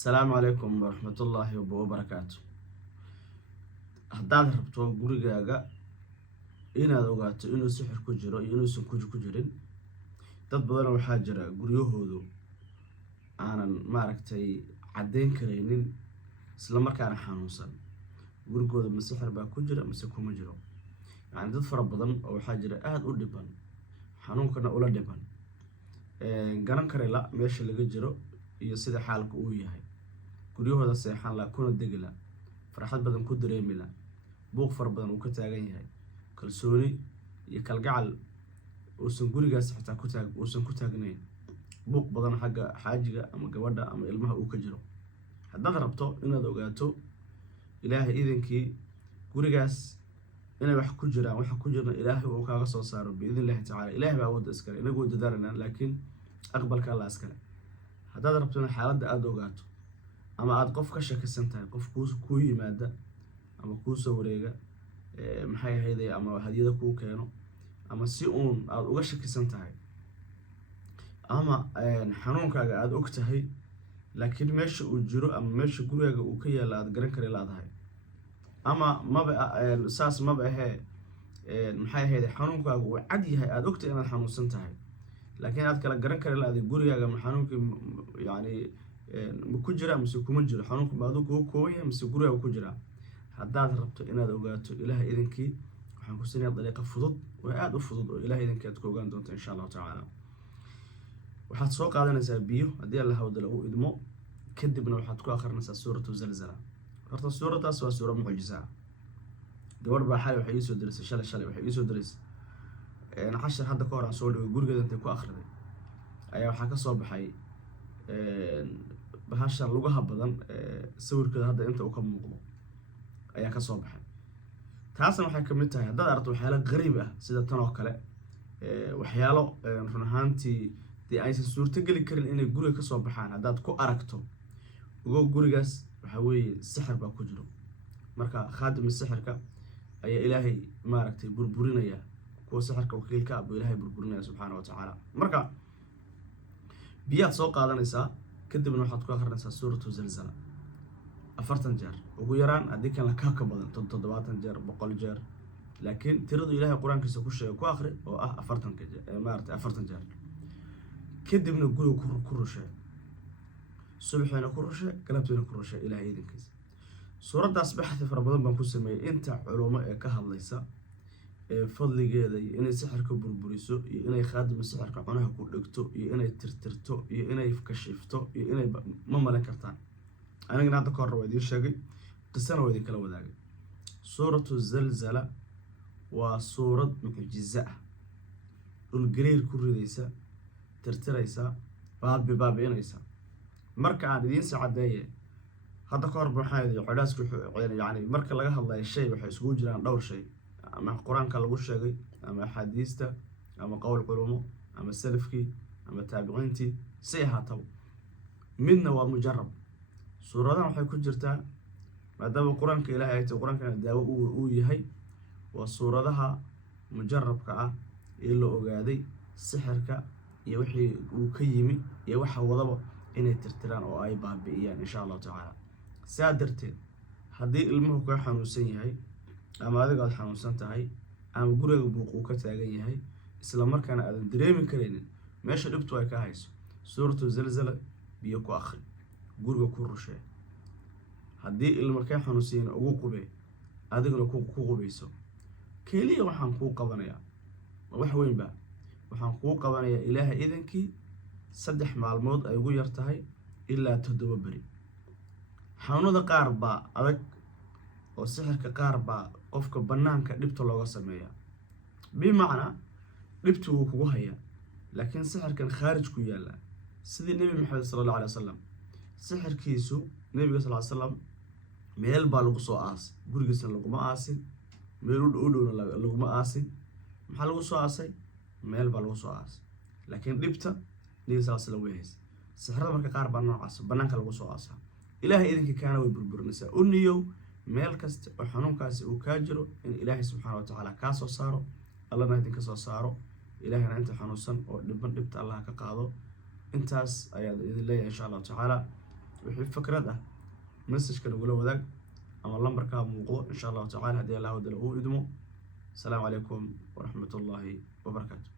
السلام عليكم ورحمة الله وبركاته. haddaad rabto gurigaaga inaad ogaato inuu sixir ku jiro iyo inuusan ku jirin, dad badan waxaa jira guryahoodu aanan maaragtay caddeyn karaynin isla markaana xanuunsan. gurigooda ma sixir baa ku jira mise kuma jiro. yani dad fara badan oo waxaa jira aad u dhiban, xanuunkana ula dhiban, garan karayla meesha laga jiro iyo sida xaalku uu yahay. guryahooda seexan la kuna degi la, farxad badan ku dareemi la, buuq fara badan uu ka taagan yahay, kalsooni iyo kalgacal uusan gurigaas xitaa ku taagnayn, buuq badan xagga xaajiga ama gabadha ama ilmaha uu ka jiro. haddaad rabto inaad ogaato ilaahay idinkii gurigaas inay wax ku jiraan, waxa ku jirna ilaahay uu kaaga soo saaro biidnillahi tacaala. ilaahay baa awoodda iskale, inagu dadaalanaa laakiin aqbalka alla iskale. haddaad rabto in xaaladda aada ogaato ama aada qof ka shakisan tahay, qof kuu yimaada ama kuu soo wareega maxay ahayday ama hadiyada kuu keeno, ama si uun aada uga shakisan tahay, ama xanuunkaaga aada og tahay laakiin meesha uu jiro ama meesha gurigaaga uu ka yaalla aada garan kari laadahay, ama saas maba ahee maxay ahayday xanuunkaaga uu cad yahay, aada ogtahay inaad xanuunsan tahay laakiin aad kala garan kari laaday gurigaaga ma xanuunkii yani ma ku jira mise kuma jiro, xanuunku ma aduu kuga kooban yahay mise gurigaaga ku jira. haddaad rabto inaad ogaato ilaah idinkii, waxaan ku siinaya dariiqa fudud oo aada u fudud oo ilaah idinkii aad ku ogaan doonto insha allahu tacaala. waxaad soo qaadanaysaa biyo haddii alla hawdala uu idmo, kadibna waxaad ku akhrinaysaa suuratu zalzala. horta suuradaas waa suura mucjisa ah. gabadh baa xalay waxay iisoo dirisay shalay waxay iisoo dirisay cashar hadda ka hor aan soo dhigay gurigeeda intay ku akhriday ayaa waxaa ka soo baxay bahasha lugaha badan sawirkeeda hadda inta uu ka muuqdo ayaa ka soo baxay. taasna waxay ka mid tahay haddaad aragto waxyaalo qariib ah sida tan oo kale, waxyaalo run ahaantii dee aysan suurto geli karin inay guriga ka soo baxaan, haddaad ku aragto ogow gurigaas waxaa weeye sixir baa ku jiro. marka khaadimi sixirka ayaa ilaahay maaragtay burburinaya, kuwa sixirka wakiilka ah buu ilaahay burburinaya subxaana wa tacaala. marka biyaad soo qaadanaysaa, kadibna waxaad ku akhrinaysaa suuratu zalzala 40 jeer ugu yaraan, haddii kan la ka badan 70 jeer 100 jeer, laakiin tiradu ilaahay qur-aankiisa ku sheegay ku akhri oo ah 40 jeer. kadibna guriga ku rushe, subaxiina ku rushe, galabtiina ku rushe ilaahay idinkiisa. suuraddaas baxthi fara badan baan ku sameeyey inta culumo ee ka hadlaysa fadligeeda iyo inay sixirka burburiso iyo inay khaadima sixirka cunaha ku dhegto iyo inay tirtirto iyo inay kashifto iyo inay ma malan kartaan. anigana hadda ka hor waa idiin sheegay, qisana waa idin kala wadaagay. suuratu zalzala waa suurad mucjiza ah, dhulgariir ku ridaysa, tirtiraysa, baabi'inaysa. marka aan idiin sacadeeye hadda ka hor maxaa yidhi codhaasku yani marka laga hadlayo shay waxay isugu jiraan dhowr shay, ama qur-aanka lagu sheegay ama axaadiista ama qowl culumo ama salafkii ama taabiciintii, si ahaataba midna waa mujarab. suuradahan waxay ku jirtaa maadaama qur-aanka ilaahay ay tahay qur-aankana daawo uu yahay, waa suuradaha mujarabka ah ee la ogaaday sixirka iyo wixii uu ka yimi iyo waxa wadaba inay tirtiraan oo ay baabi'iyaan insha allahu tacaala. saa darteed haddii ilmuhu ka xanuunsan yahay ama adiga aad xanuunsan tahay ama guriga buuq uu ka taagan yahay isla markaana aadan dareemi karaynin meesha dhibtu ay ka hayso, suuratu zalzala biyo ku akhri, guriga ku rushee. haddii ilmo ka xanuunsan yahay ugu qubee, adiguna ku qubayso. keliya waxaan kuu qabanayaa wax weynba, waxaan kuu qabanayaa ilaaha idinkii 3 maalmood ay ugu yar tahay ilaa 7 beri. xanuunada qaar baa adag oo sixirka qaar baa qofka banaanka dhibta looga sameeyaa, bimacnaa dhibtu wuu kugu hayaa laakiin sixirkan khaarij ku yaalla. sidii nebi maxamed sallallahu alayhi wasallam sixirkiisu, nebiga sallallahu alayhi wasallam meel baa lagu soo aasay, gurigiisa laguma aasin, meel u dhowna laguma aasin. maxaa lagu soo aasay? meel baa lagu soo aasay, laakiin dhibta nebiga sallallahu alayhi wasallam way haysay. sixirada marka qaar baa noocaas banaanka lagu soo aasaa, ilaahay idinka kaana way burburinaysaa. u niyow meel kasta oo xanuunkaasi uu kaa jiro in ilaahay subxaana wa tacaala kaa soo saaro, allana idinka soo saaro. ilaahayna inta xanuunsan oo dhiban dhibta allah ka qaado. intaas ayaad idin leeyahay insha allahu tacaala. wixii fikrad ah message-ka nagula wadaag ama lambarkaa muuqdo insha allahu tacaala haddii allah wadala uu idmo. السلام عليكم ورحمة الله وبركاته.